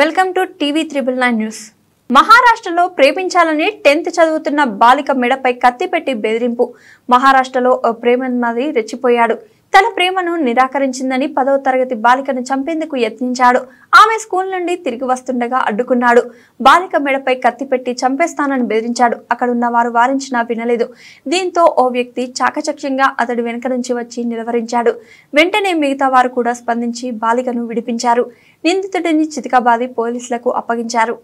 Welcome to TV 999 న్యూస్। మహారాష్ట్రలో ప్రేమించాలని 10th చదువుతున్న బాలిక మెడపై కత్తి పెట్టి బెదిరింపు। మహారాష్ట్రలో ఓ ప్రేమన్మాది రెచ్చిపోయాడు। తన ప్రేమను నిరాకరించిందని 10వ తరగతి బాలికను చంపేందుకు యత్నించాడు। ఆమె స్కూల్ నుండి తిరిగి వస్తుండగా అడ్డుకున్నాడు। బాలిక మెడపై కత్తి పెట్టి చంపేస్తానని బెదిరించాడు। అక్కడున్న వారు వారించినా వినలేదు। దీంతో ఓ వ్యక్తి చాకచక్యంగా అతడి వెనుక నుంచి వచ్చి నిలవరించాడు। వెంటనే మిగతా వారు కూడా స్పందించి బాలికను విడిపించారు। నిందితుడిని చితకబాది పోలీసులకు అప్పగించారు।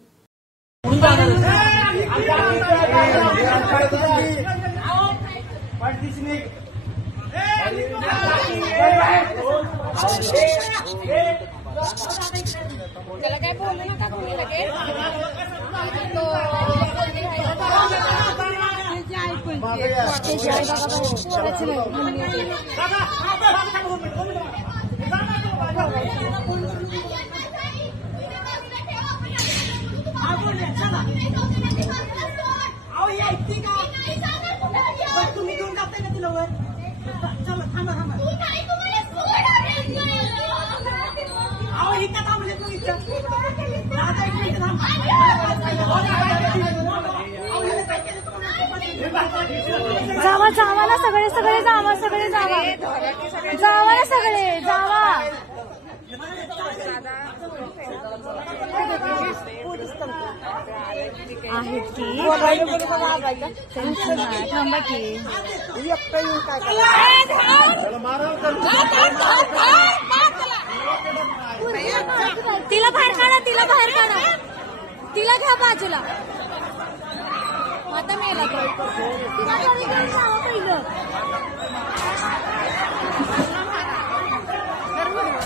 जावा जावा ना सगळे सगळे जावा सगळे जावा जावा ना सगळे जावा आहेत की थांबा की तिला बाहेर काढा तिला बाहेर काढा तिला घ्या बाजूला आता मेला पहिलं